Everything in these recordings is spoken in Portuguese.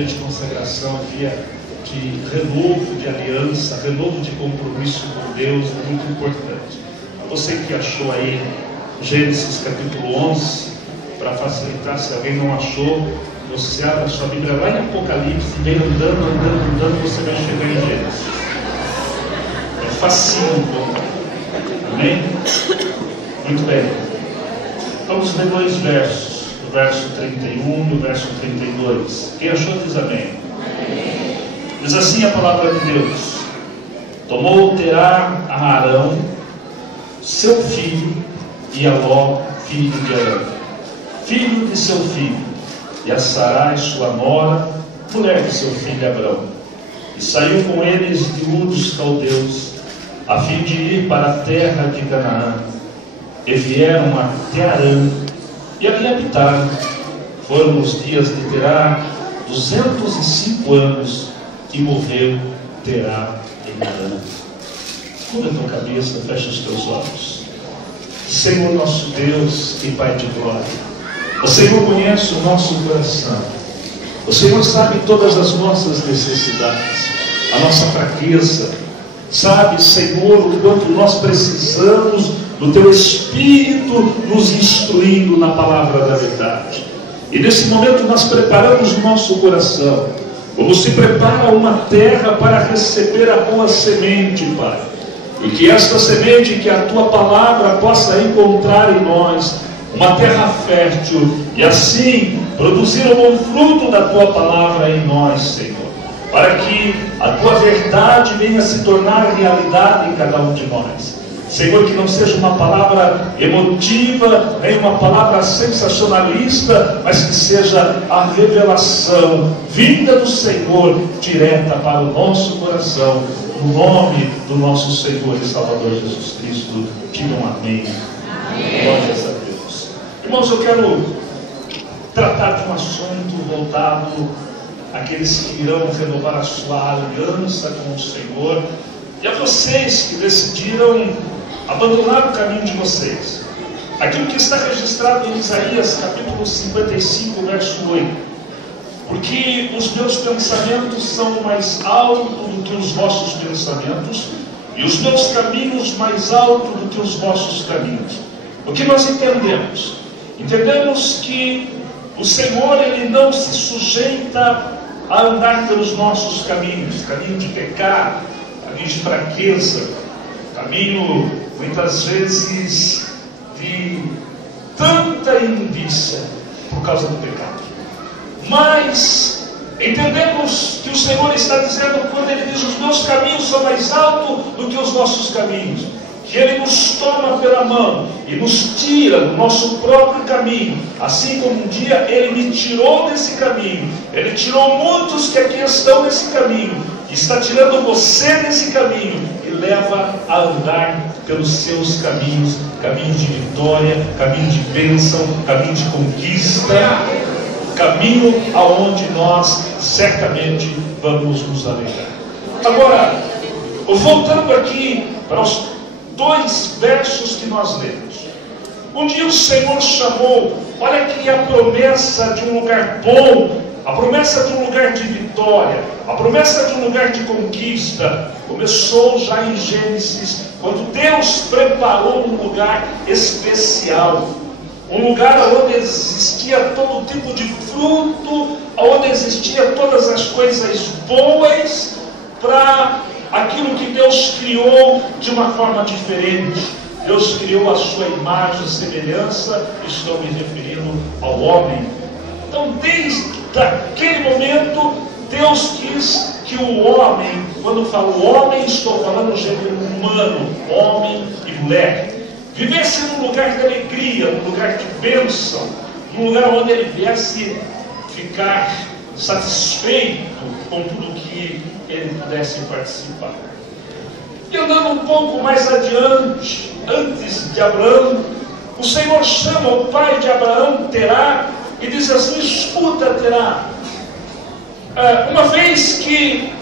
dia de consagração, dia de renovo de aliança, renovo de compromisso com Deus, muito importante. Você que achou aí Gênesis capítulo 11, para facilitar, se alguém não achou, você abre a sua Bíblia lá em Apocalipse, vem andando, você vai chegar em Gênesis. É facinho, amém? Muito bem. Vamos ler dois versos, o verso 31 e o verso 32. Quem achou diz amém. Diz assim a palavra de Deus: tomou Terá a Arão, seu filho, e a Ló, filho de Arão, filho de seu filho, e a Sarai, sua nora, mulher de seu filho Abrão, e saiu com eles de Ur dos Caldeus, a fim de ir para a terra de Canaã, e vieram até Arã, e ali habitaram. Foram os dias de Terá 205 anos, e morreu Terá em Arã. Cubra a tua cabeça, fecha os teus olhos. Senhor nosso Deus e Pai de glória, o Senhor conhece o nosso coração, o Senhor sabe todas as nossas necessidades, a nossa fraqueza, sabe, Senhor, o quanto nós precisamos do Teu Espírito nos instruindo na palavra da verdade. E nesse momento nós preparamos o nosso coração, como se prepara uma terra para receber a boa semente, Pai. E que esta semente, que a Tua palavra possa encontrar em nós uma terra fértil, e assim produzir um bom fruto da Tua palavra em nós, Senhor, para que a Tua verdade venha se tornar realidade em cada um de nós. Senhor, que não seja uma palavra emotiva, nem uma palavra sensacionalista, mas que seja a revelação vinda do Senhor, direta para o nosso coração, no nome do nosso Senhor e Salvador Jesus Cristo. Digam amém. Glórias a Deus. Irmãos, eu quero tratar de um assunto voltado àqueles que irão renovar a sua aliança com o Senhor, e a vocês que decidiram abandonar o caminho de vocês. Aquilo que está registrado em Isaías capítulo 55, verso 8. Porque os meus pensamentos são mais altos do que os vossos pensamentos, e os meus caminhos mais altos do que os vossos caminhos. O que nós entendemos? Entendemos que o Senhor, Ele não se sujeita a andar pelos nossos caminhos, caminho de pecado, caminho de fraqueza, caminho, muitas vezes, de tanta imundícia por causa do pecado. Mas entendemos que o Senhor está dizendo, quando Ele diz: os meus caminhos são mais altos do que os vossos caminhos, que Ele nos toma pela mão e nos tira do nosso próprio caminho, assim como um dia Ele me tirou desse caminho. Ele tirou muitos que aqui estão nesse caminho, está tirando você desse caminho e leva a andar pelos seus caminhos, caminho de vitória, caminho de bênção, caminho de conquista, caminho aonde nós certamente vamos nos alegrar. Agora, voltando aqui para os dois versos que nós lemos. Um dia o Senhor chamou, olha aqui a promessa de um lugar bom, a promessa de um lugar de vitória, a promessa de um lugar de conquista, começou já em Gênesis, quando Deus preparou um lugar especial, um lugar onde existia todo tipo de fruto, onde existia todas as coisas boas, para aquilo que Deus criou de uma forma diferente. Deus criou a sua imagem e semelhança, estou me referindo ao homem. Então, desde aquele momento, Deus quis que o homem, quando eu falo homem, estou falando gênero humano, homem e mulher, vivesse num lugar de alegria, num lugar de bênção, num lugar onde ele viesse ficar satisfeito com tudo que ele pudesse participar. E andando um pouco mais adiante, antes de Abraão, o Senhor chama o pai de Abraão, Terá, e diz assim: escuta, Terá, uma vez que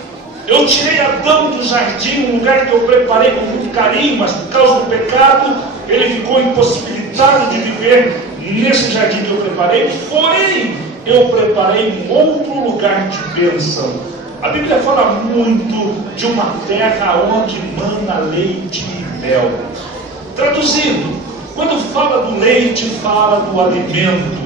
eu tirei Adão do jardim, um lugar que eu preparei com muito carinho, mas por causa do pecado, ele ficou impossibilitado de viver nesse jardim que eu preparei. Porém, eu preparei um outro lugar de bênção. A Bíblia fala muito de uma terra onde mana leite e mel. Traduzindo, quando fala do leite, fala do alimento,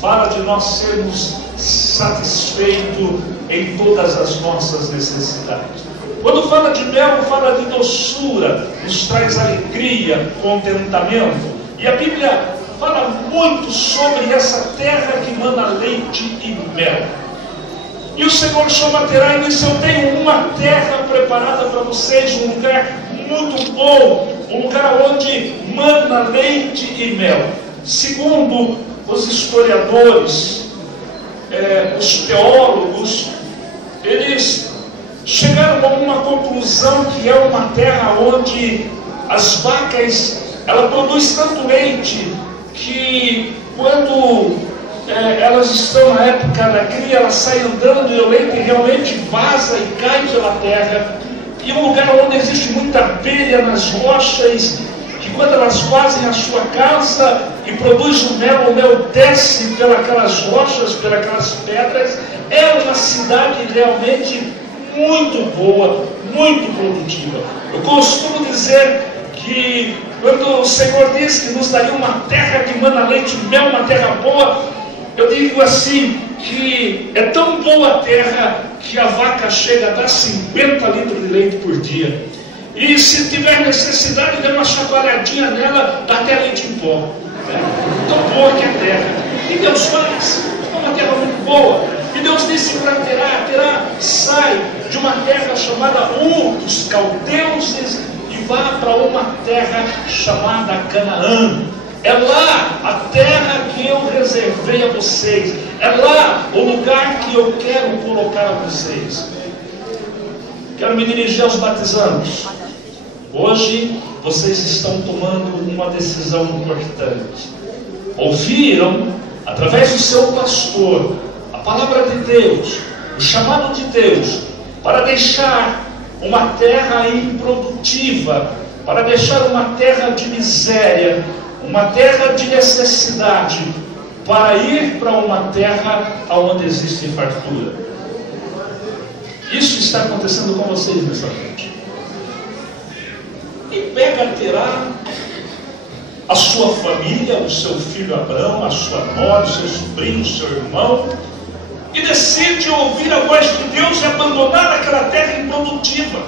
fala de nós sermos satisfeitos em todas as nossas necessidades. Quando fala de mel, fala de doçura, nos traz alegria, contentamento. E a Bíblia fala muito sobre essa terra que mana leite e mel. E o Senhor chama terá e disse: eu tenho uma terra preparada para vocês, um lugar muito bom, um lugar onde mana leite e mel. Segundo os historiadores, os teólogos, eles chegaram a uma conclusão que é uma terra onde as vacas, ela produz tanto leite que quando elas estão na época da cria, elas saem andando e o leite realmente vaza e cai pela terra. E um lugar onde existe muita abelha nas rochas, que quando elas fazem a sua casa e produz o mel desce pelas rochas, pelas pedras. É uma cidade realmente muito boa, muito produtiva. Eu costumo dizer que quando o Senhor diz que nos daria uma terra que mana leite e mel, uma terra boa, eu digo assim, que é tão boa a terra que a vaca chega a dar 50 litros de leite por dia. E se tiver necessidade de dar uma chacoalhadinha nela, dá até leite em pó. Tão boa que é a terra. E Deus faz. É uma terra muito boa. E Deus disse para Terá, sai de uma terra chamada Ur dos Caldeuses e vá para uma terra chamada Canaã. É lá a terra que eu reservei a vocês. É lá o lugar que eu quero colocar a vocês. Quero me dirigir aos batizandos. Hoje vocês estão tomando uma decisão importante. Ouviram, através do seu pastor, a palavra de Deus, o chamado de Deus, para deixar uma terra improdutiva, para deixar uma terra de miséria, uma terra de necessidade, para ir para uma terra onde existe fartura. Isso está acontecendo com vocês nessa noite. E pega Terá, a sua família, o seu filho Abraão, a sua nora, o seu sobrinho, o seu irmão, e decide ouvir a voz de Deus e abandonar aquela terra improdutiva,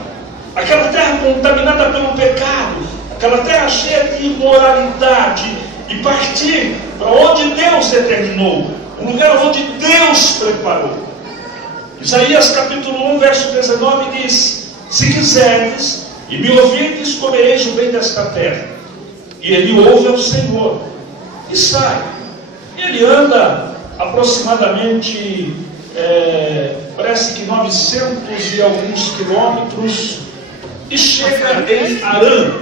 aquela terra contaminada pelo pecado, aquela terra cheia de imoralidade, e partir para onde Deus determinou, um lugar onde Deus preparou. Isaías capítulo 1, verso 19 diz: se quiserdes e me ouvirdes, comereis o bem desta terra. E ele ouve ao Senhor e sai. Ele anda aproximadamente, parece que 900 e alguns quilômetros, e chega em Harã.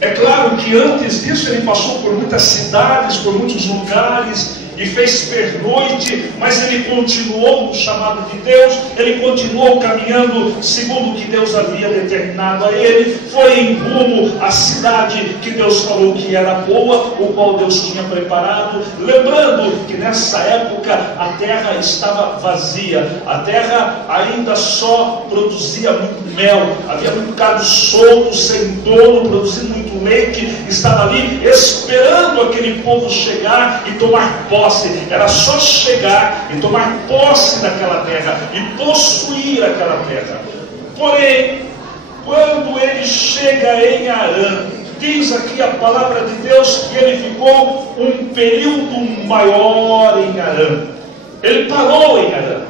É claro que antes disso ele passou por muitas cidades, por muitos lugares, e fez pernoite, mas ele continuou no chamado de Deus, ele continuou caminhando segundo o que Deus havia determinado a ele, foi em rumo à cidade que Deus falou que era boa, o qual Deus tinha preparado, lembrando que nessa época a terra estava vazia, a terra ainda só produzia muito mel, havia muito gado solto, sem dono, produzindo muito leite, estava ali esperando aquele povo chegar e tomar posse. Era só chegar e tomar posse daquela terra e possuir aquela terra. Porém, quando ele chega em Harã, diz aqui a palavra de Deus que ele ficou um período maior em Harã. Ele parou em Harã.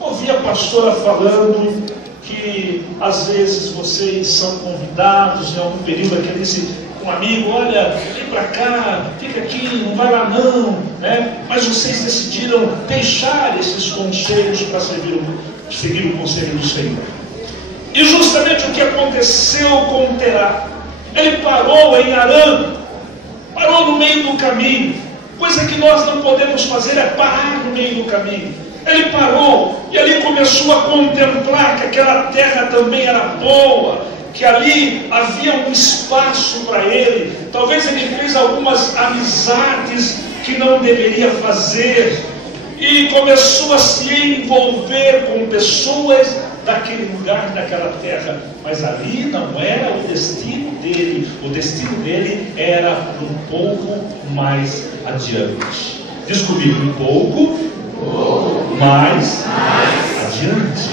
Ouvi a pastora falando que às vezes vocês são convidados em algum período, aqui disse um amigo: olha, vem para cá, fica aqui, não vai lá não, né? Mas vocês decidiram deixar esses conselhos para seguir o conselho do Senhor. E justamente o que aconteceu com Terá, ele parou em Harã, parou no meio do caminho. Coisa que nós não podemos fazer é parar no meio do caminho. Ele parou e ali começou a contemplar que aquela terra também era boa, que ali havia um espaço para ele. Talvez ele fez algumas amizades que não deveria fazer, e começou a se envolver com pessoas daquele lugar, daquela terra. Mas ali não era o destino dele. O destino dele era um pouco mais adiante. Diz comigo, um pouco mais adiante.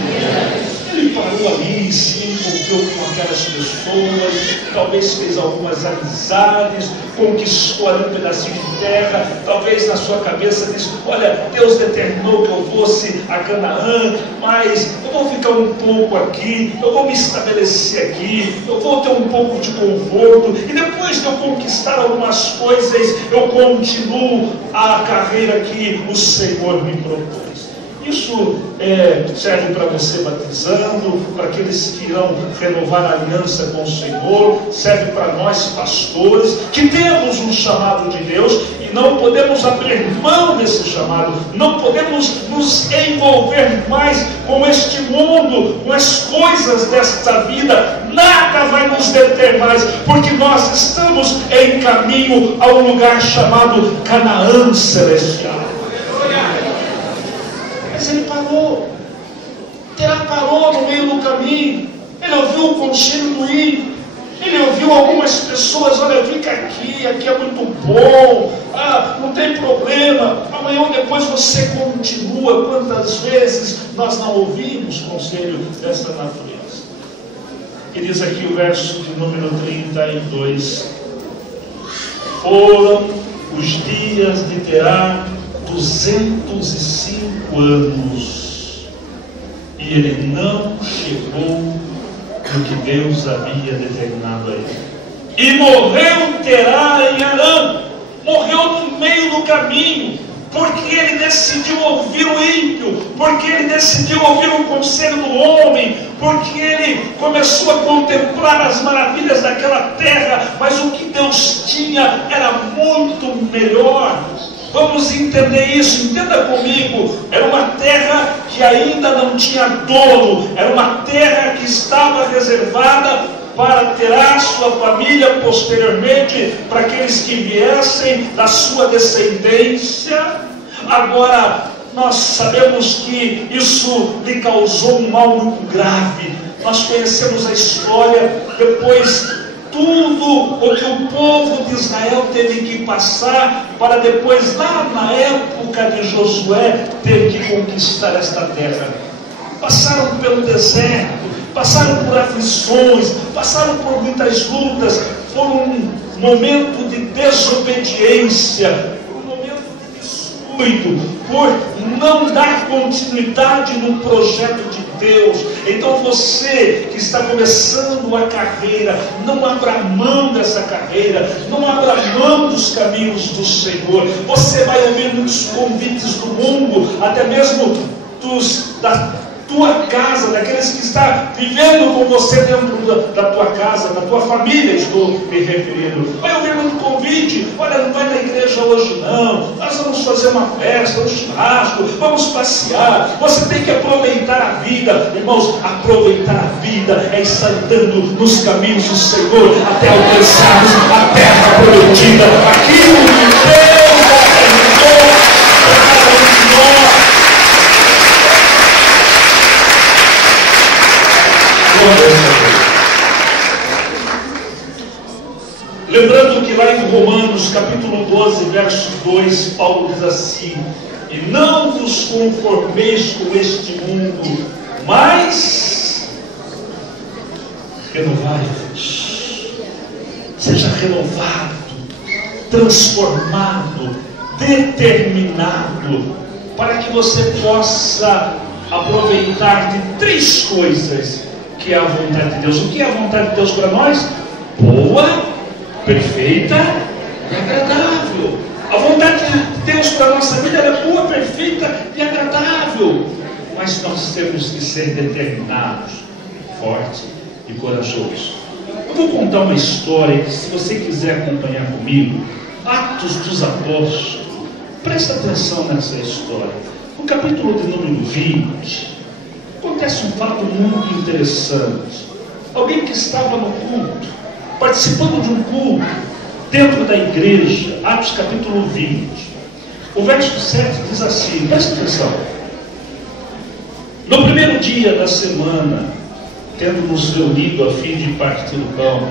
Ele parou ali, se envolveu com aquelas pessoas, talvez fez algumas amizades, conquistou ali um pedacinho de terra, talvez na sua cabeça disse: olha, Deus determinou que eu fosse a Canaã, mas eu vou ficar um pouco aqui, eu vou me estabelecer aqui, eu vou ter um pouco de conforto, e depois de eu conquistar algumas coisas, eu continuo a carreira que o Senhor me propôs. Isso serve para você batizando, para aqueles que irão renovar a aliança com o Senhor, serve para nós pastores, que temos um chamado de Deus e não podemos abrir mão desse chamado, não podemos nos envolver mais com este mundo, com as coisas desta vida. Nada vai nos deter mais, porque nós estamos em caminho a um lugar chamado Canaã Celestial. Mas ele parou. Terá parou no meio do caminho. Ele ouviu o conselho do ímpio. Ele ouviu algumas pessoas: olha, fica aqui é muito bom, não tem problema, amanhã ou depois você continua. Quantas vezes nós não ouvimos conselho dessa natureza? E diz aqui o verso de número 32: foram os dias de Terá 205 anos, e ele não chegou no que Deus havia determinado a ele. E morreu Terá em Harã, morreu no meio do caminho, porque ele decidiu ouvir o ímpio, porque ele decidiu ouvir o conselho do homem, porque ele começou a contemplar as maravilhas daquela terra, mas o que Deus tinha era muito melhor. Vamos entender isso, entenda comigo. Era uma terra que ainda não tinha dono, era uma terra que estava reservada para Terá, sua família, posteriormente, para aqueles que viessem da sua descendência. Agora, nós sabemos que isso lhe causou um mal muito grave. Nós conhecemos a história. Depois, tudo o que o povo de Israel teve que passar para depois, lá na época de Josué, ter que conquistar esta terra. Passaram pelo deserto, passaram por aflições, passaram por muitas lutas, por um momento de desobediência, por um momento de descuido, por não dar continuidade no projeto de Deus. Então você que está começando a carreira, não abra mão dessa carreira, não abra mão dos caminhos do Senhor. Você vai ouvir muitos convites do mundo, até mesmo da tua casa, daqueles que estão vivendo com você dentro da tua casa, da tua família, estou me referindo. Vai ouvir muito convite: olha, não vai na igreja hoje não, nós vamos fazer uma festa, um churrasco, vamos passear, você tem que aproveitar a vida. Irmãos, aproveitar a vida é estar andando nos caminhos do Senhor até alcançarmos a terra prometida, aquilo que Deus determinou para cada um de nós. Lembrando que lá em Romanos capítulo 12, verso 2, Paulo diz assim: e não vos conformeis com este mundo, mas renovai-vos. Seja renovado, transformado, determinado, para que você possa aproveitar de 3 coisas que é a vontade de Deus. O que é a vontade de Deus para nós? Boa, perfeita e agradável. A vontade de Deus para a nossa vida é boa, perfeita e agradável. Mas nós temos que ser determinados, fortes e corajosos. Eu vou contar uma história que, se você quiser acompanhar comigo, Atos dos Apóstolos, presta atenção nessa história. No capítulo de número 20, acontece um fato muito interessante. Alguém que estava no culto, participando de um culto dentro da igreja, Atos capítulo 20, O verso 7 diz assim, presta atenção. No primeiro dia da semana, tendo nos reunido a fim de partir o pão,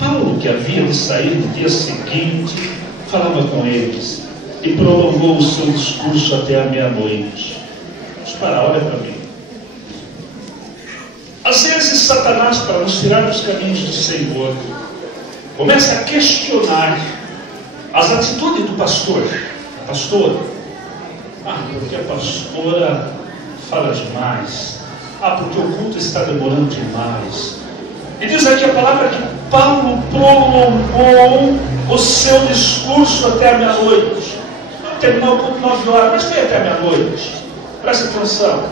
Paulo, que havia de sair no dia seguinte, falava com eles e prolongou o seu discurso até a meia-noite. Vamos parar, olha para mim. Às vezes Satanás, para nos tirar dos caminhos do Senhor, começa a questionar as atitudes do pastor. A pastora, porque a pastora fala demais. Porque o culto está demorando demais. E diz aqui a palavra que Paulo prolongou o seu discurso até a meia-noite. Não terminou o culto 9 horas, mas foi até a meia-noite. Presta atenção.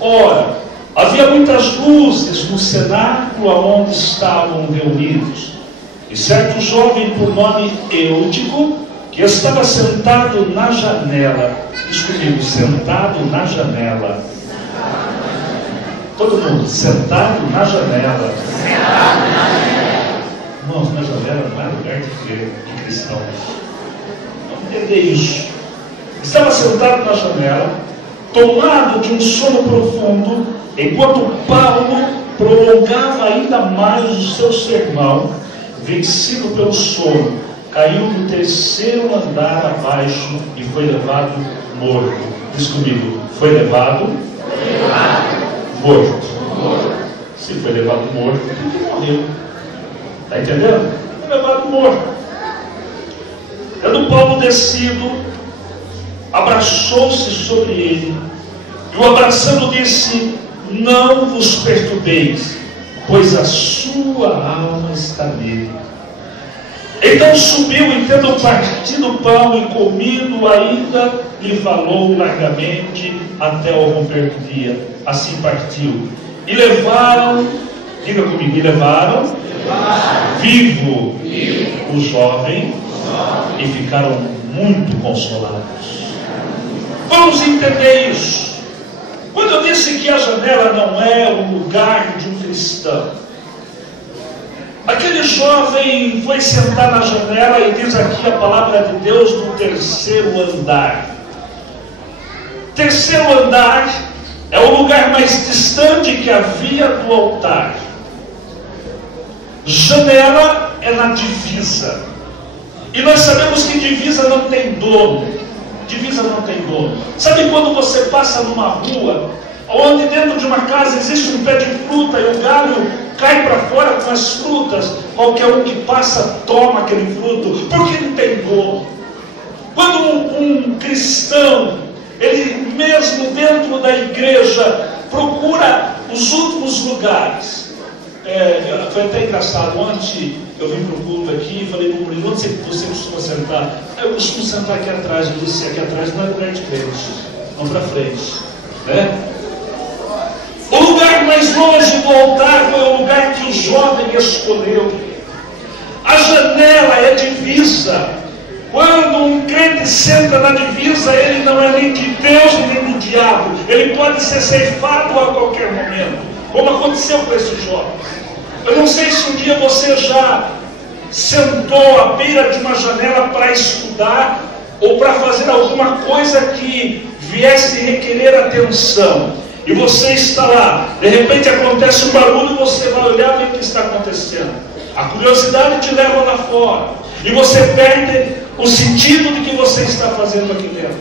Ora, havia muitas luzes no cenáculo onde estavam reunidos. E certo jovem por nome Eutico, que estava sentado na janela. Diz comigo, sentado na janela. Todo mundo, sentado na janela. Irmãos, na janela não é lugar de cristão. Vamos entender isso. Estava sentado na janela, tomado de um sono profundo, enquanto Paulo prolongava ainda mais o seu sermão, vencido pelo sono, caiu do terceiro andar abaixo e foi levado morto. Diz comigo, foi levado morto. Se foi levado morto, porque morreu. Está entendendo? Foi levado morto. Quando Paulo descido, abraçou-se sobre ele, e o abraçando disse: não vos perturbeis, pois a sua alma está nele. Então subiu, e tendo partido o pão e comido ainda, lhe falou largamente até o romper do dia. Assim partiu. E levaram, diga comigo, e levaram vivo o jovem, e ficaram muito consolados. Vamos entender isso. Quando eu disse que a janela não é o lugar de um cristão, aquele jovem foi sentar na janela, e diz aqui a palavra de Deus, no terceiro andar. Terceiro andar é o lugar mais distante que havia do altar. Janela é na divisa. E nós sabemos que divisa não tem dono. Divisa não tem dono. Sabe quando você passa numa rua, onde dentro de uma casa existe um pé de fruta e o galho cai para fora com as frutas, qualquer um que passa toma aquele fruto, porque não tem dono. Quando um cristão, ele mesmo dentro da igreja, procura os últimos lugares. Foi até engraçado. Ontem eu vim para o culto aqui e falei para o Murilo: onde você costuma sentar? Eu costumo sentar aqui atrás. Eu disse: aqui atrás não é lugar de crente, vamos para frente, né? O lugar mais longe do altar foi o lugar que o jovem escolheu. A janela é divisa. Quando um crente senta na divisa, ele não é nem de Deus nem do diabo. Ele pode ser ceifado a qualquer momento, como aconteceu com esse jovem. Eu não sei se um dia você já sentou à beira de uma janela para estudar ou para fazer alguma coisa que viesse requerer atenção. E você está lá, de repente acontece um barulho e você vai olhar e ver o que está acontecendo. A curiosidade te leva lá fora e você perde o sentido de que você está fazendo aqui dentro.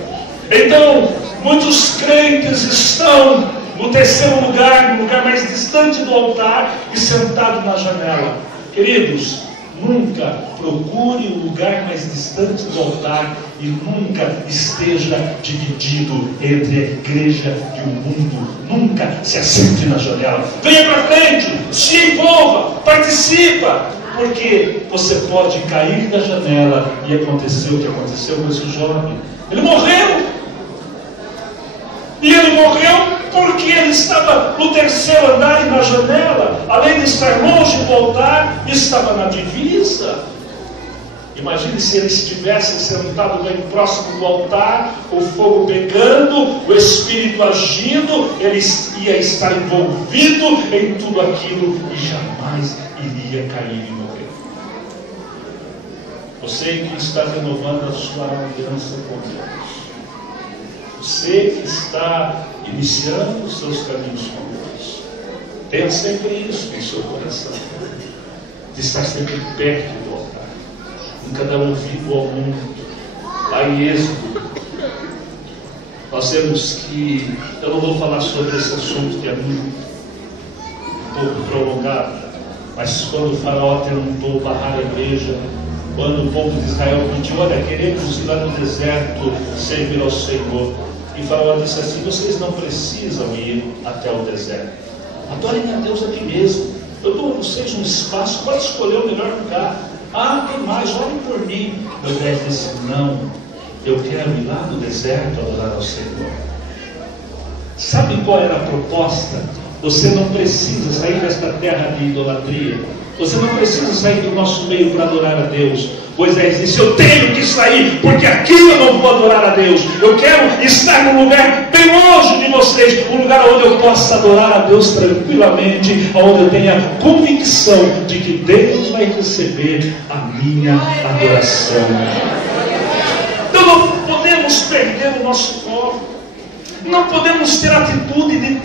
Então, muitos crentes estão no terceiro lugar, no lugar mais distante do altar e sentado na janela. Queridos, nunca procure o lugar mais distante do altar e nunca esteja dividido entre a igreja e o mundo. Nunca se assente na janela. Venha para frente, se envolva, participa, porque você pode cair da janela e acontecer o que aconteceu com esse jovem. Ele morreu. E ele morreu porque ele estava no terceiro andar e na janela. Além de estar longe do altar, estava na divisa. Imagine se ele estivesse sentado bem próximo do altar, o fogo pegando, o Espírito agindo, ele ia estar envolvido em tudo aquilo e jamais iria cair e morrer. Você que está renovando a sua aliança com Deus. Você que está iniciando os seus caminhos com Deus. Tenha sempre isso em seu coração. De estar sempre perto do altar. Nunca dar ouvido ao mundo. Lá em Êxodo, nós temos que... Eu não vou falar sobre esse assunto que é muito um pouco prolongado. Mas quando o faraó tentou barrar a igreja, quando o povo de Israel pediu, olha, queremos ir lá no deserto servir ao Senhor. E o faraó disse assim, vocês não precisam ir até o deserto. Adorem a Deus aqui mesmo. Eu dou a vocês um espaço, pode escolher o melhor lugar. Ah, tem mais, olhem por mim. Moisés disse, não, eu quero ir lá no deserto adorar ao Senhor. Sabe qual era a proposta? Você não precisa sair desta terra de idolatria. Você não precisa sair do nosso meio para adorar a Deus. Moisés disse, eu tenho que sair, porque aqui eu não vou adorar a Deus. Eu quero estar num lugar bem longe de vocês, um lugar onde eu possa adorar a Deus tranquilamente, onde eu tenha convicção de que Deus vai receber a minha adoração. Então não podemos perder o nosso foco. Não podemos ter atitude de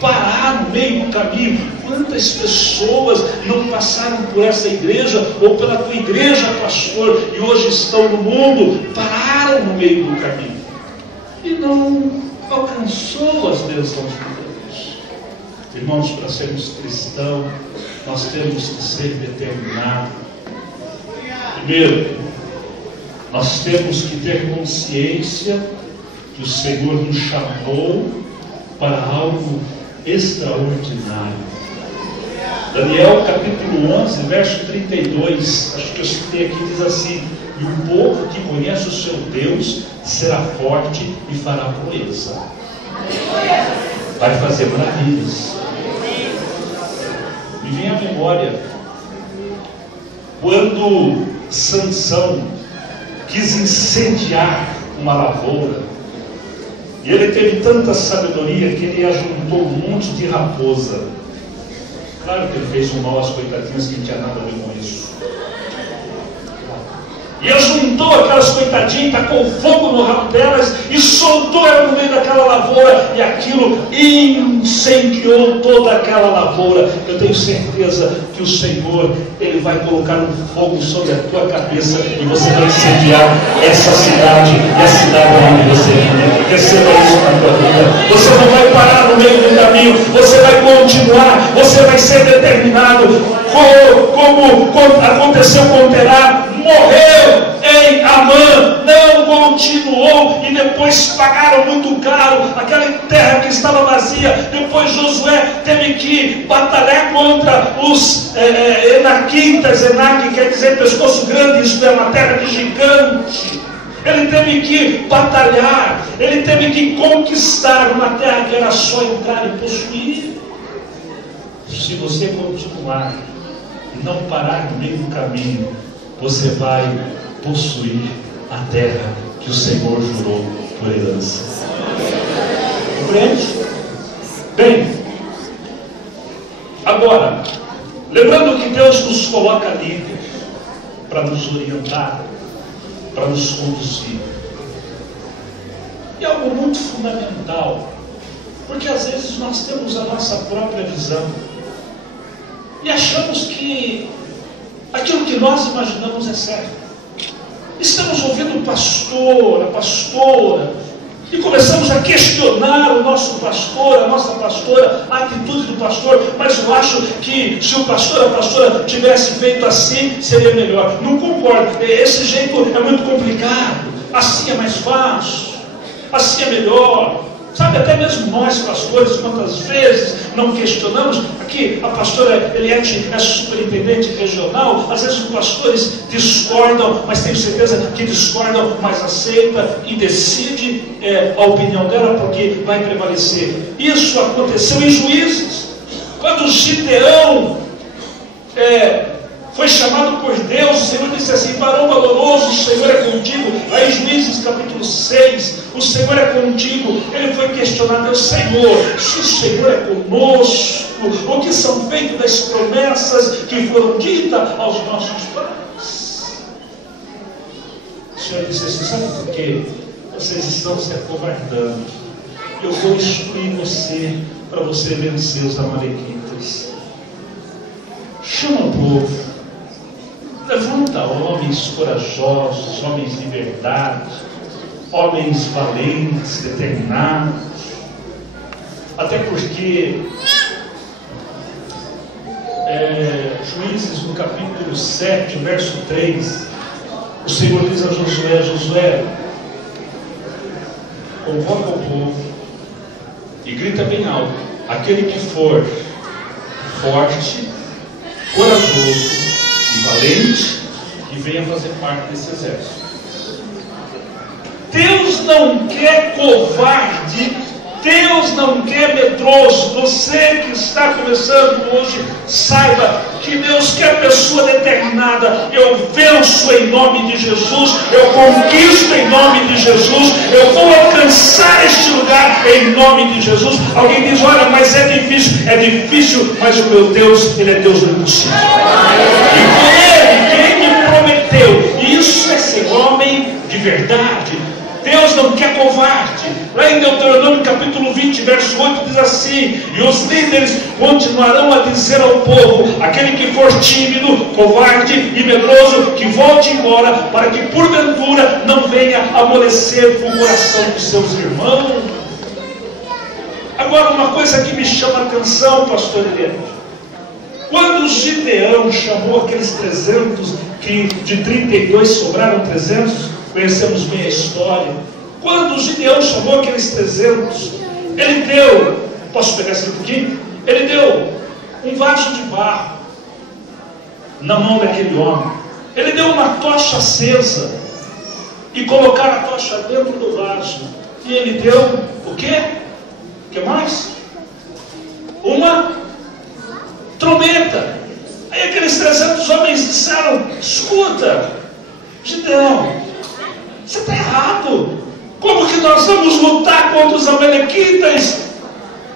parar no meio do caminho. Quantas pessoas não passaram por essa igreja ou pela tua igreja, pastor, e hoje estão no mundo, pararam no meio do caminho e não alcançou as bênçãos de Deus. Irmãos, para sermos cristãos, nós temos que ser determinados. Primeiro, nós temos que ter consciência que o Senhor nos chamou para algo extraordinário. Daniel capítulo 11, verso 32, acho que eu citei aqui, diz assim: e o povo que conhece o seu Deus será forte e fará proeza, vai fazer maravilhas. Me vem à memória quando Sansão quis incendiar uma lavoura, e ele teve tanta sabedoria que ele ajuntou um monte de raposa. Claro que ele fez um mal às coitadinhas que não tinha nada a ver com isso. E ele juntou aquelas coitadinhas, tacou fogo no rabo delas e soltou ela no meio daquela lavoura, e aquilo incendiou toda aquela lavoura. Eu tenho certeza que o Senhor, Ele vai colocar um fogo sobre a tua cabeça e você vai incendiar essa cidade e a cidade onde você vive. Receba isso na tua vida. Você não vai parar no meio do caminho, você vai continuar, você vai ser determinado, como aconteceu com Terá. Morreu em Amã, não continuou, e depois pagaram muito caro aquela terra que estava vazia. Depois Josué teve que batalhar contra os Enaquitas. Enaque quer dizer pescoço grande, isso é uma terra de gigante. Ele teve que batalhar, ele teve que conquistar uma terra que era só entrar e possuir. Se você continuar e não parar no meio do caminho, você vai possuir a terra que o Senhor jurou por herança. Compreende? Bem, agora, lembrando que Deus nos coloca líderes para nos orientar, para nos conduzir. E algo muito fundamental, porque às vezes nós temos a nossa própria visão e achamos que aquilo que nós imaginamos é certo. Estamos ouvindo o pastor, a pastora, e começamos a questionar o nosso pastor, a nossa pastora, a atitude do pastor. Mas eu acho que se o pastor, a pastora tivesse feito assim, seria melhor. Não concordo, esse jeito é muito complicado, assim é mais fácil, assim é melhor. Sabe, até mesmo nós pastores, quantas vezes não questionamos? Aqui a pastora Eliette é superintendente regional. Às vezes os pastores discordam, mas tenho certeza que discordam, mas aceita e decide a opinião dela, porque vai prevalecer. Isso aconteceu em Juízes, quando Gideão foi chamado por Deus. O Senhor disse assim: varão valoroso, o Senhor é contigo. Lá em Juízes capítulo 6, o Senhor é contigo. Ele foi questionado: Deus, Senhor, se o Senhor é conosco, o que são feitas das promessas que foram ditas aos nossos pais? Senhor disse assim: sabe por quê? Vocês estão se acovardando. Eu vou instruir você para você vencer os amalequitas. Chama o povo, levanta homens corajosos, homens de verdade, homens valentes, determinados. Até porque Juízes, no capítulo 7, verso 3, o Senhor diz a Josué: Josué, convoca o povo e grita bem alto: aquele que for forte, corajoso e valente, que venha fazer parte desse exército. Deus não quer covarde, Deus não quer medroso. Você que está começando hoje, saiba que Deus quer pessoa determinada. Eu venço em nome de Jesus, eu conquisto em nome de Jesus, eu vou alcançar este lugar em nome de Jesus. Alguém diz: olha, mas é difícil, mas o meu Deus, Ele é Deus do impossível. E foi Ele quem me prometeu. Isso é ser homem de verdade. Deus não quer covarde. Lá em Deuteronômio capítulo 20, verso 8 diz assim: e os líderes continuarão a dizer ao povo: aquele que for tímido, covarde e medroso, que volte embora, para que porventura não venha amolecer o coração dos seus irmãos. Agora, uma coisa que me chama a atenção, pastor Elias: quando Gideão chamou aqueles 300, que de 32 sobraram 300, conhecemos bem a história. Quando Gideão chamou aqueles 300, ele deu, posso pegar esse pouquinho? Ele deu um vaso de barro na mão daquele homem. Ele deu uma tocha acesa e colocaram a tocha dentro do vaso. E ele deu o quê? O que mais? Uma trombeta. Aí aqueles 300 homens disseram: escuta, Gideão, você está errado. Como que nós vamos lutar contra os amalequitas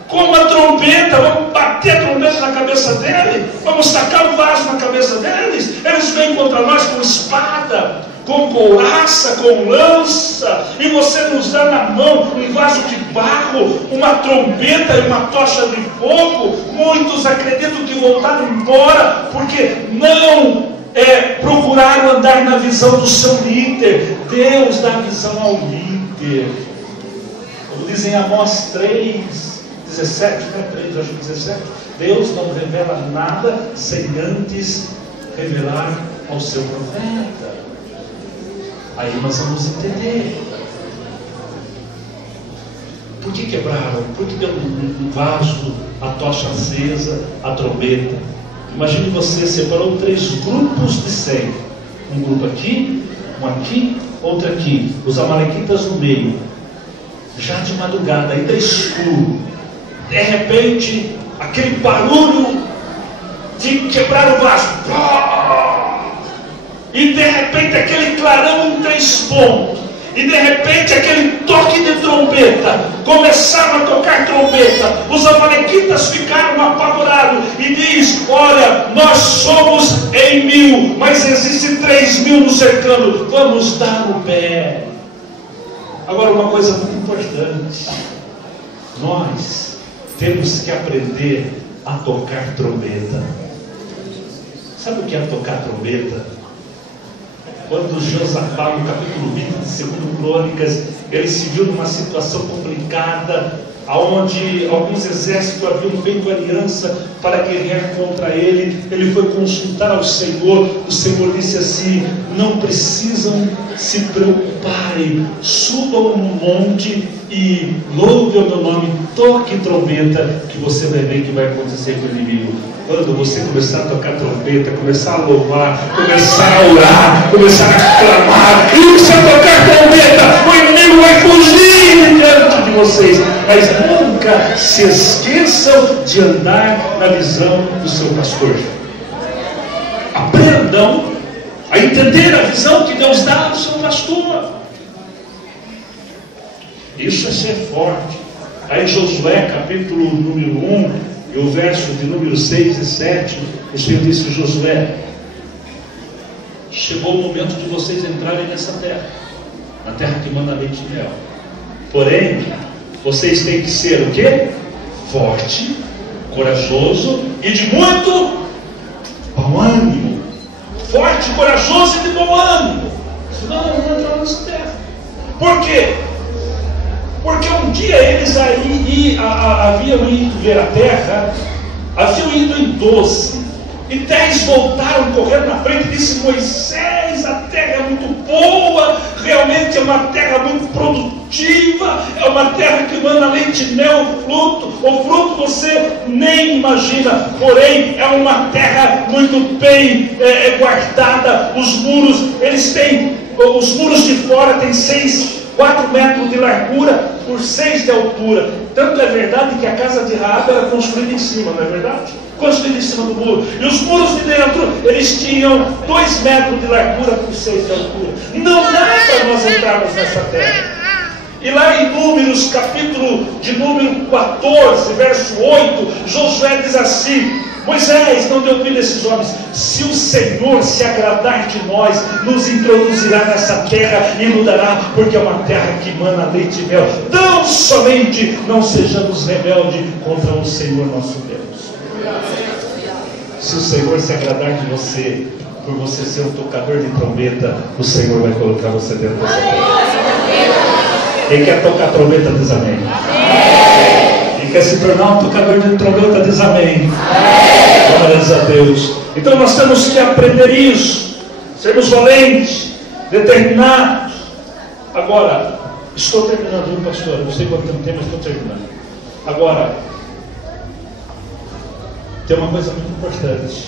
com uma trombeta? Vamos bater a trombeta na cabeça deles? Vamos tacar o vaso na cabeça deles? Eles vêm contra nós com espada, com couraça, com lança, e você nos dá na mão um vaso de barro, uma trombeta e uma tocha de fogo. Muitos acreditam que voltaram embora porque não procuraram andar na visão do seu líder. Deus dá visão ao líder. Como dizem Amós 3, 17, né? 3, acho que 17. Deus não revela nada sem antes revelar ao seu profeta. Aí nós vamos entender. Por que quebraram? Por que deu um vaso, a tocha acesa, a trombeta? Imagine você, separou 3 grupos de 100. Um grupo aqui, um aqui, outro aqui. Os amalequitas no meio. Já de madrugada, ainda escuro. De repente, aquele barulho de quebrar o vaso. E de repente, aquele clarão em 3 pontos. E de repente aquele toque de trombeta, começaram a tocar trombeta, os amalequitas ficaram apavorados, e diz: olha, nós somos em 1000, mas existem 3000 nos cercando, vamos dar o pé. Agora, uma coisa muito importante: nós temos que aprender a tocar trombeta. Sabe o que é tocar trombeta? Quando Josafá, no capítulo 20 de 2 Crônicas, ele se viu numa situação complicada, onde alguns exércitos haviam feito aliança para guerrear contra ele. Ele foi consultar ao Senhor. O Senhor disse assim: não precisam se preocuparem, subam no monte e louve o meu nome, toque trombeta, que você vai ver que vai acontecer com o inimigo. Quando você começar a tocar trombeta, começar a louvar, começar a orar, começar a clamar, e você tocar trombeta, o inimigo vai fugir diante de vocês. Mas nunca se esqueçam de andar na visão do seu pastor. Aprendam a entender a visão que Deus dá ao seu pastor. Isso é ser forte. Aí Josué, capítulo número 1, e o verso de número 6 e 7, o Senhor disse: Josué, chegou o momento de vocês entrarem nessa terra. na terra que manda leite e mel. Porém, vocês têm que ser o quê? Forte, corajoso e de muito bom ânimo. Forte, corajoso e de bom ânimo. Senão não vão entrar nessa terra. Por quê? Porque um dia eles haviam ido ver a terra, haviam ido em 12. E 10 voltaram correndo na frente e disse: Moisés, a terra é muito boa, realmente é uma terra muito produtiva, é uma terra que manda leite e mel, o fruto você nem imagina, porém é uma terra muito bem guardada. Os muros de fora têm 4 metros de largura por 6 de altura. Tanto é verdade que a casa de Raabe era construída em cima, não é verdade? Construída em cima do muro. E os muros de dentro, eles tinham 2 metros de largura por 6 de altura. Não dá para nós entrarmos nessa terra. E lá em Números, capítulo de número 14, verso 8, Josué diz assim: Moisés, não dê ouvido a esses homens. Se o Senhor se agradar de nós, nos introduzirá nessa terra e nos dará, porque é uma terra que mana leite e mel. Tão somente não sejamos rebeldes contra o Senhor nosso Deus. Se o Senhor se agradar de você, por você ser um tocador de trombeta, o Senhor vai colocar você dentro dessa terra. Quem quer tocar trombeta diz amém. Quem quer se tornar um tocador de trombeta diz amém. Glórias a Deus. Então nós temos que aprender isso, sermos valentes, determinados. Agora, estou terminando, viu, pastor? Não sei quanto tempo, mas estou terminando. Agora, tem uma coisa muito importante.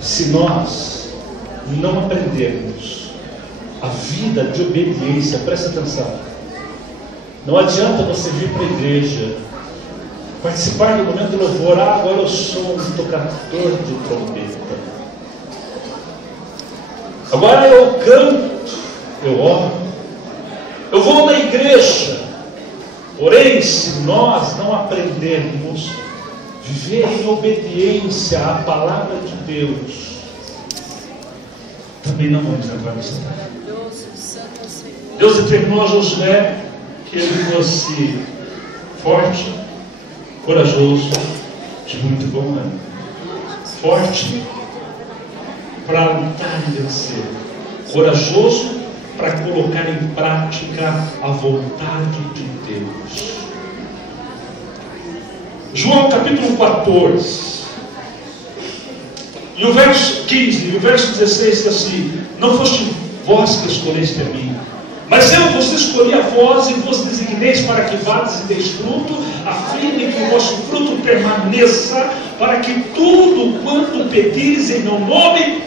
Se nós não aprendermos a vida de obediência, presta atenção. Não adianta você vir para a igreja, participar do momento de louvor. Agora eu sou um tocador de trombeta. Agora eu canto, eu oro, eu vou na igreja. Porém, se nós não aprendermos viver em obediência à palavra de Deus, também não vamos entrar nessa terra. Deus determinou a Josué que ele fosse forte, corajoso, de muito bom ânimo. Forte para lutar e vencer. Corajoso para colocar em prática a vontade de Deus. João capítulo 14. E o verso 15 e o verso 16 diz assim: Não foste vós que escolheste a mim, mas eu vos escolhi a vós e vos designeis para que vades e deis fruto, a fim de que o vosso fruto permaneça, para que tudo quanto pedires em meu nome,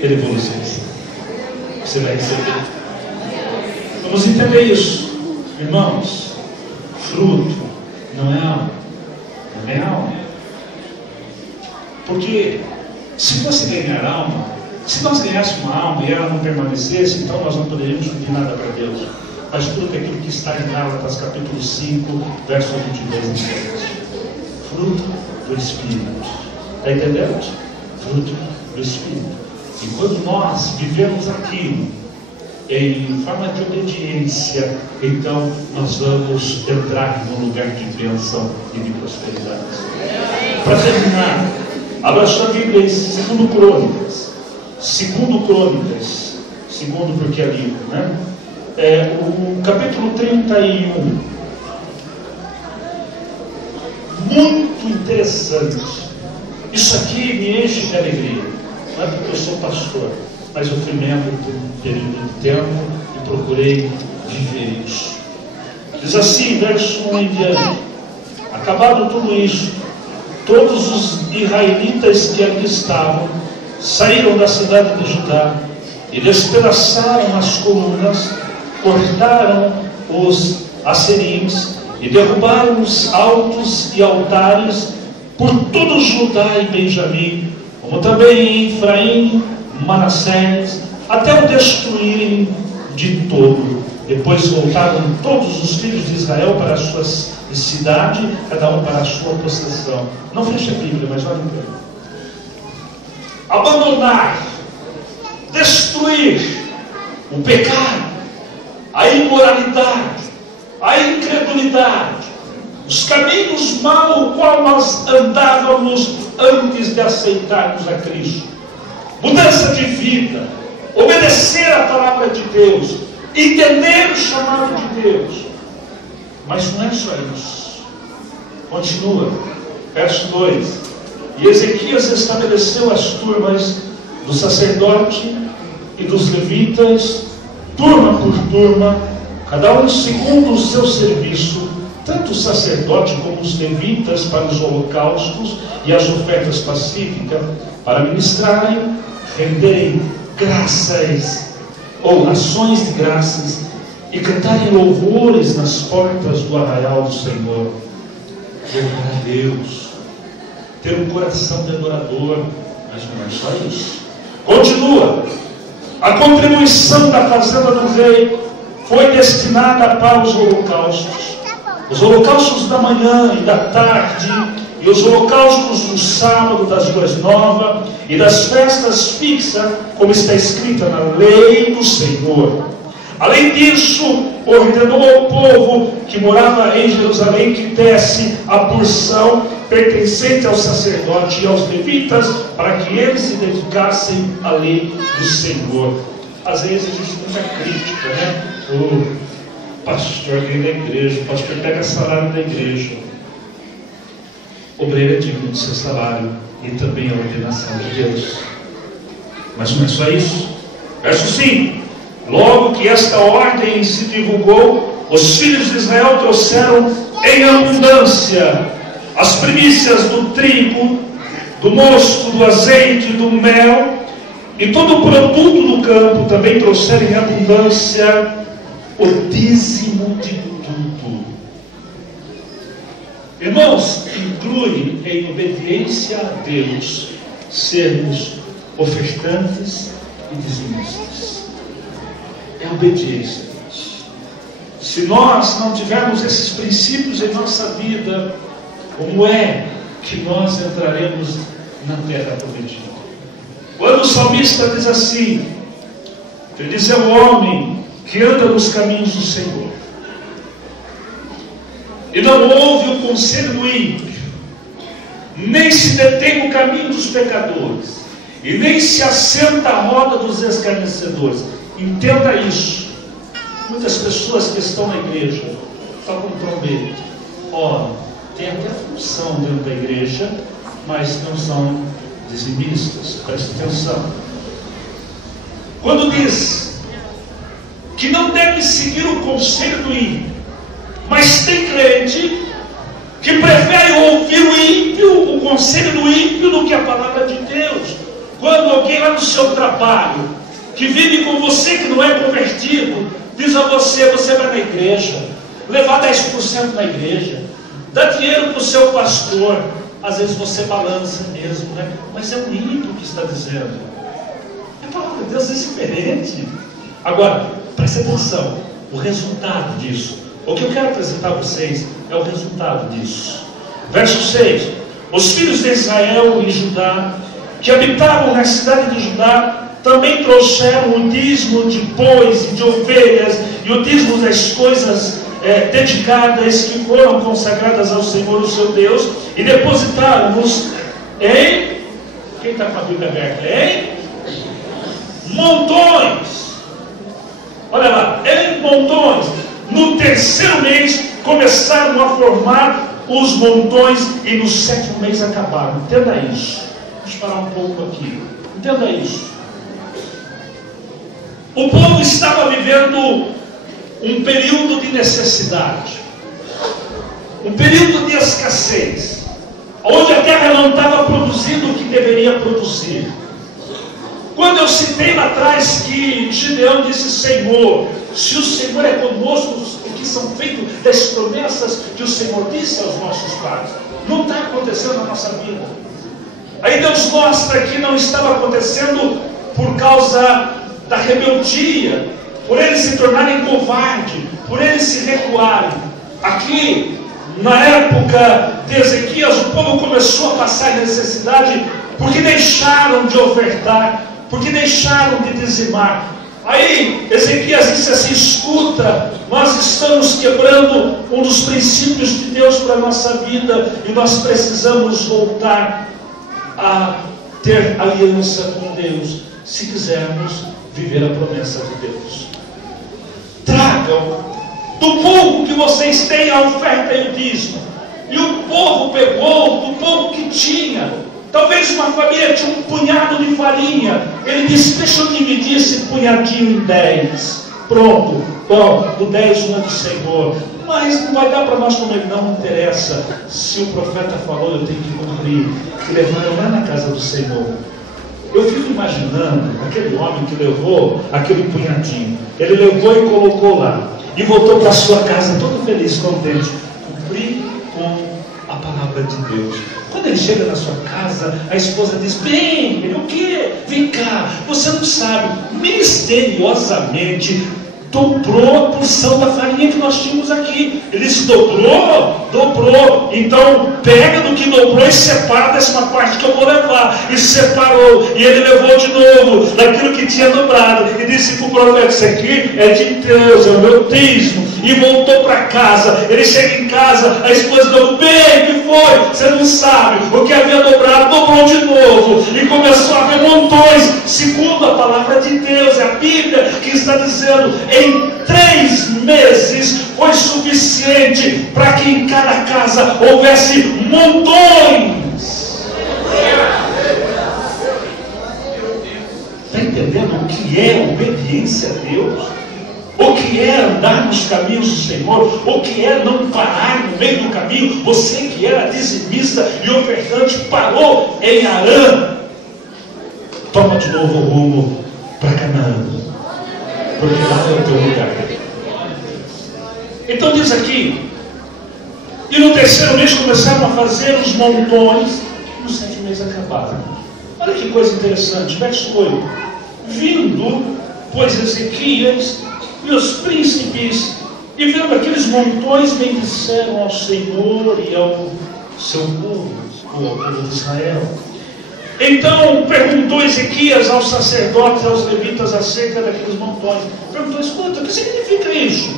Ele vos ensina. Você vai receber. Vamos entender isso, irmãos. Fruto não é alma, não é alma. Porque se fosse ganhar alma, se nós ganhássemos uma alma e ela não permanecesse, então nós não poderíamos pedir nada para Deus. Mas fruto é aquilo que está em Gálatas capítulo 5, verso 22 e 7. Fruto do Espírito. Está entendendo? Fruto do Espírito. E quando nós vivemos aquilo em forma de obediência, então nós vamos entrar num lugar de bênção e de prosperidade. Para terminar, abra sua Bíblia em 2 Crônicas. 2 Crônicas, segundo porque é livro, né? O capítulo 31. Muito interessante. Isso aqui me enche de alegria. Não é porque eu sou pastor, mas eu fui membro por um período de tempo e procurei viver isso. Diz assim, verso 1 em diante: Acabado tudo isso, todos os israelitas que ali estavam saíram da cidade de Judá e despedaçaram as colunas, cortaram os asserims e derrubaram os altos e altares por todo Judá e Benjamim, como também em Efraim, Manassés, até o destruírem de todo. Depois voltaram todos os filhos de Israel para a sua cidade, cada um para a sua possessão. Não feche a Bíblia, mas olha para mim. Abandonar, destruir, o pecado, a imoralidade, a incredulidade, os caminhos mal o qual nós andávamos antes de aceitarmos a Cristo. Mudança de vida, obedecer a palavra de Deus, entender o chamado de Deus. Mas não é só isso. Continua, verso 2: e Ezequias estabeleceu as turmas do sacerdote e dos levitas, turma por turma, cada um segundo o seu serviço, tanto o sacerdote como os levitas para os holocaustos e as ofertas pacíficas, para ministrarem, renderem graças ou ações de graças e cantarem louvores nas portas do arraial do Senhor. Louvar a Deus, ter um coração de adorador, mas não é só isso. Continua: a contribuição da fazenda do rei foi destinada para os holocaustos da manhã e da tarde, e os holocaustos do sábado, das boas novas e das festas fixas, como está escrita na lei do Senhor. Além disso, ordenou ao povo que morava em Jerusalém que desse a porção pertencente ao sacerdote e aos levitas, para que eles se dedicassem à lei do Senhor. Às vezes existe muita crítica, né? O pastor vem da igreja, o pastor pega salário da igreja. Obreiro é digno de seu salário e também a ordenação de Deus. Mas não é só isso. Verso 5: logo que esta ordem se divulgou, os filhos de Israel trouxeram em abundância as primícias do trigo, do mosto, do azeite, do mel, e todo o produto do campo. Também trouxeram em abundância o dízimo de tudo. Irmãos, inclui em obediência a Deus sermos ofertantes e dizimistas. É obediência a Deus. Se nós não tivermos esses princípios em nossa vida, como é que nós entraremos na terra prometida? Quando o salmista diz assim: feliz é o homem que anda nos caminhos do Senhor, e não ouve o conselho do ímpio, nem se detém no caminho dos pecadores, e nem se assenta à roda dos escarnecedores. Entenda isso. Muitas pessoas que estão na igreja tocam trombeta, oram, tem até função dentro da igreja, mas não são dizimistas. Preste atenção. Quando diz que não deve seguir o conselho do ímpio, mas tem crente que prefere ouvir o ímpio, o conselho do ímpio, do que a palavra de Deus. Quando alguém lá no seu trabalho, que vive com você, que não é convertido, diz a você: você vai na igreja, levar 10% na igreja, dá dinheiro para o seu pastor. Às vezes você balança mesmo, né? Mas é o ímpio que está dizendo. A palavra de Deus é diferente. Agora, preste atenção, o resultado disso. O que eu quero apresentar a vocês é o resultado disso. Verso 6: os filhos de Israel e Judá, que habitavam na cidade de Judá, também trouxeram o dízimo de bois e de ovelhas, e o dízimo das coisas dedicadas que foram consagradas ao Senhor, o seu Deus, e depositaram-nos em, quem está com a Bíblia aberta? Em montões. Olha lá, em montões. No terceiro mês começaram a formar os montões, e no sétimo mês acabaram. Entenda isso. Vamos parar um pouco aqui. Entenda isso. O povo estava vivendo um período de necessidade, um período de escassez, onde a terra não estava produzindo o que deveria produzir. Quando eu citei lá atrás que Gideão disse: Senhor, se o Senhor é conosco, o que são feitas das promessas que o Senhor disse aos nossos pais, não está acontecendo na nossa vida. Aí Deus mostra que não estava acontecendo por causa da rebeldia, por eles se tornarem covardes, por eles se recuarem. Aqui, na época de Ezequias, o povo começou a passar necessidade, porque deixaram de ofertar, porque deixaram de dizimar. Aí Ezequias disse assim: escuta, nós estamos quebrando um dos princípios de Deus para a nossa vida, e nós precisamos voltar a ter aliança com Deus, se quisermos viver a promessa de Deus. Tragam do pouco que vocês têm a oferta e o dízimo. E o povo pegou do pouco que tinha. Talvez uma família tinha um punhado de farinha. Ele disse: deixa eu dividir esse punhadinho em 10. Pronto, o 10 não é do Senhor, mas não vai dar para nós comer. Não interessa, se o profeta falou, eu tenho que cumprir. Que levaram lá na casa do Senhor. Eu fico imaginando aquele homem que levou aquele punhadinho. Ele levou e colocou lá, e voltou para sua casa todo feliz, contente. Cumprir com a palavra de Deus. Quando ele chega na sua casa, a esposa diz: bem, o quê? Vem cá, você não sabe, misteriosamente dobrou a porção da farinha que nós tínhamos aqui. Ele disse: dobrou? Então pega do que dobrou e separa dessa parte que eu vou levar. E separou, e ele levou de novo daquilo que tinha dobrado, e disse para o profeta: isso aqui é de Deus, é o meu dízimo. E voltou para casa. Ele chega em casa, a esposa falou: bem, que foi? Você não sabe, o que havia dobrado, dobrou de novo, e começou a haver montões, segundo a palavra de Deus. É a Bíblia que está dizendo: em 3 meses foi suficiente para que em cada casa houvesse montões. Está entendendo o que é obediência a Deus? O que é andar nos caminhos do Senhor? O que é não parar no meio do caminho? Você que era dizimista e ofertante parou em Arã. Toma de novo o rumo para Canaã, porque lá é o teu lugar. Então diz aqui: e no 3º mês começaram a fazer os montões, e no 7º mês acabaram. Olha que coisa interessante, verso 8: vindo, pois, Ezequias e os príncipes, e vendo aqueles montões, bendisseram ao Senhor e ao seu povo, ao povo de Israel. Então perguntou Ezequias aos sacerdotes, aos levitas, acerca daqueles montões. Perguntou: escuta, o que significa isso?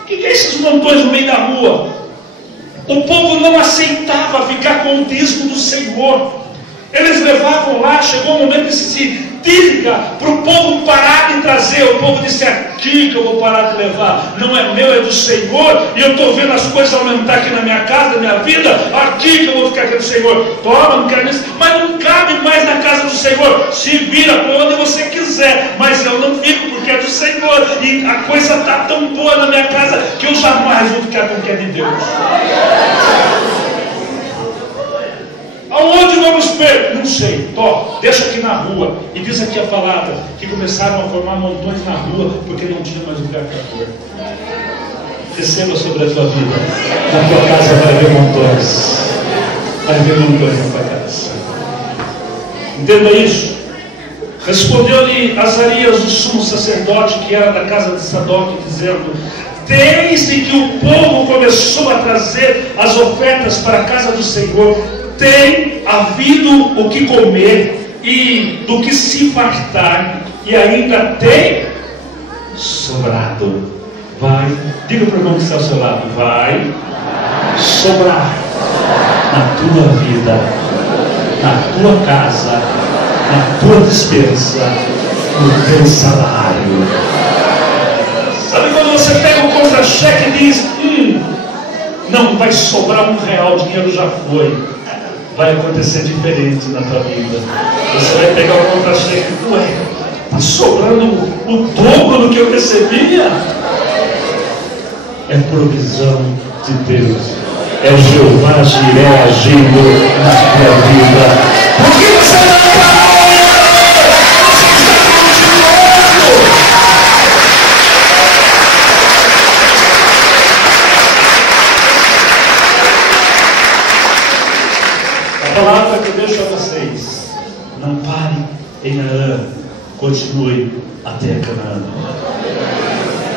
O que é esses montões no meio da rua? O povo não aceitava ficar com o dízimo do Senhor. Eles levavam lá, chegou o momento de se diga para o povo parar de trazer. O povo disse: aqui que eu vou parar de levar, não é meu, é do Senhor, e eu estou vendo as coisas aumentar aqui na minha casa, na minha vida, aqui que eu vou ficar aqui do Senhor. Toma, não quero isso, mas não cabe mais na casa do Senhor. Se vira para onde você quiser, mas eu não fico, porque é do Senhor, e a coisa está tão boa na minha casa que eu jamais vou ficar com o que é de Deus. Aonde vamos ver? Não sei. Deixa aqui na rua. E diz aqui a palavra que começaram a formar montões na rua, porque não tinha mais lugar para pôr. Receba sobre a tua vida. Na tua casa vai haver montões. Vai haver montões na tua casa. Entenda isso. Respondeu-lhe Azarias, o sumo sacerdote, que era da casa de Sadoc, dizendo: desde que o povo começou a trazer as ofertas para a casa do Senhor, tem havido o que comer e do que se fartar, e ainda tem sobrado. Vai, diga para o irmão que está ao seu lado: vai sobrar na tua vida, na tua casa, na tua despensa, no teu salário. Sabe quando você pega o contra-cheque e diz: não vai sobrar R$1, o dinheiro já foi. Vai acontecer diferente na tua vida. Você vai pegar o contra-cheque: ué, está sobrando o dobro do que eu recebia. É provisão de Deus. É o Jeová Jiré agindo na tua vida. Por que você não parou? Você está continuando. A palavra que eu deixo a vocês: não pare em Arã, continue até Canaã,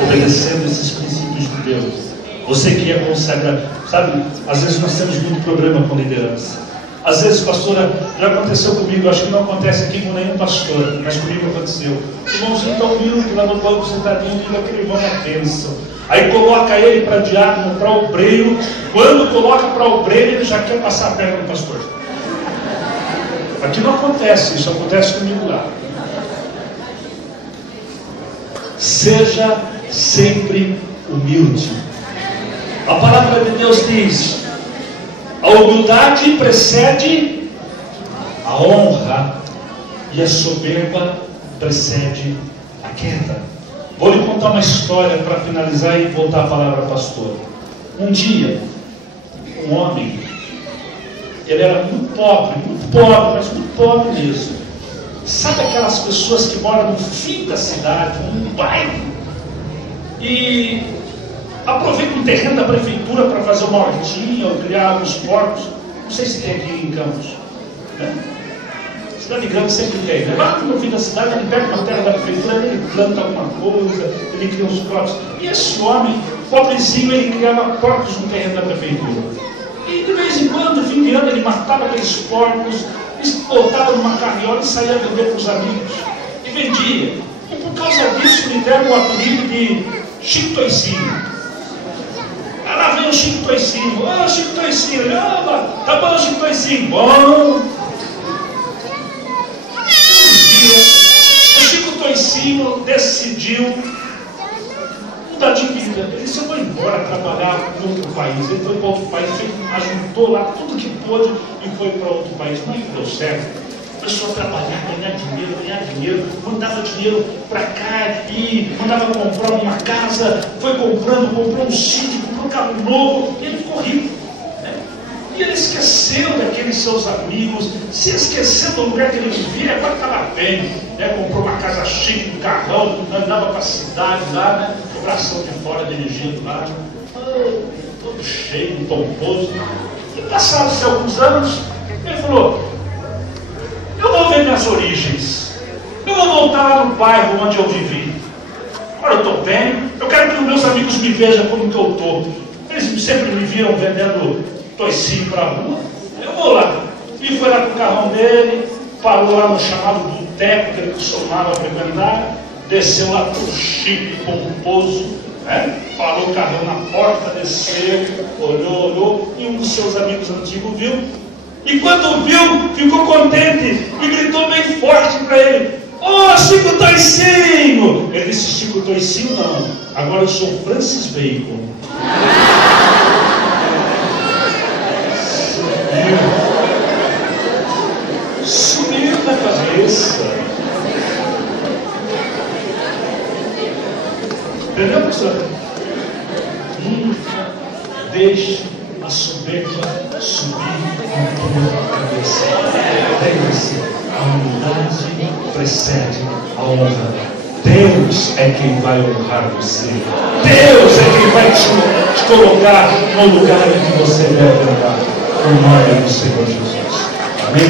obedecendo esses princípios de Deus. Você que é consagrado, sabe, às vezes nós temos muito problema com liderança. Às vezes, pastora, já aconteceu comigo, acho que não acontece aqui com nenhum pastor, mas comigo aconteceu. O irmãozinho está humilde lá no banco sentadinho, e aquele irmão é bênção. Aí coloca ele para diácono, para obreiro. Quando coloca para obreiro, ele já quer passar a perna no pastor. Aqui não acontece, isso acontece comigo lá. Seja sempre humilde. A palavra de Deus diz: a humildade precede a honra e a soberba precede a queda. Vou lhe contar uma história para finalizar e voltar a palavra ao pastor. Um dia, um homem, ele era muito pobre, mas muito pobre mesmo. Sabe aquelas pessoas que moram no fim da cidade, num bairro, e aproveita um terreno da prefeitura para fazer uma hortinha ou criar uns porcos? Não sei se tem aqui em Campos, né? Cidade grande sempre tem, né? Lá no fim da cidade, ele pega uma terra da prefeitura, ele planta alguma coisa, ele cria uns porcos. E esse homem, pobrezinho, ele criava porcos no terreno da prefeitura. E de vez em quando, no fim de ano, ele matava aqueles porcos, botava numa carriola e saía a vender para os amigos. E vendia. E por causa disso, lhe deram o apelido de Chico Toicinho. Lá vem o Chico Toicinho. Ô, Chico Toicinho. Tá bom, Chico Toicinho. Bom. Um dia, o Chico Toicinho decidiu mudar de vida. Ele disse: eu vou embora trabalhar em outro país. Ele foi para outro país, ajuntou lá tudo que pôde e foi para outro país. Não deu certo. Começou a trabalhar, ganhar dinheiro, mandava dinheiro para cá e mandava comprar uma casa, foi comprou um sítio, comprou um carro novo, e ele ficou rico, né? E ele esqueceu daqueles seus amigos, se esqueceu do lugar que ele vivia, agora estava bem, né? Comprou uma casa chique, um carrão, andava para a cidade lá, né? O bração de fora dirigindo lá, todo cheio, pomposo. E passados alguns anos, ele falou: eu vou ver minhas origens. Eu vou voltar lá no bairro onde eu vivi. Agora eu estou bem. Eu quero que os meus amigos me vejam como que eu estou. Eles sempre me viram vendendo toicinho para a rua. Eu vou lá. E foi lá com o carrão dele, parou lá no chamado boteco que ele costumava frequentar, desceu lá todo chique, pomposo, né? Parou o carrão na porta, desceu, olhou, e um dos seus amigos antigos viu. E quando viu, ficou contente e gritou bem forte para ele: ô, Chico Toicinho! Ele disse: Chico Toicinho não, agora eu sou Francis Bacon. Subiu na cabeça. Entendeu, pessoal? Nunca deixe a soberba subir na tua cabeça. Lembre-se, a humildade precede a honra. Deus é quem vai honrar você. Deus é quem vai te colocar no lugar em que você deve andar. No nome do Senhor Jesus. Amém?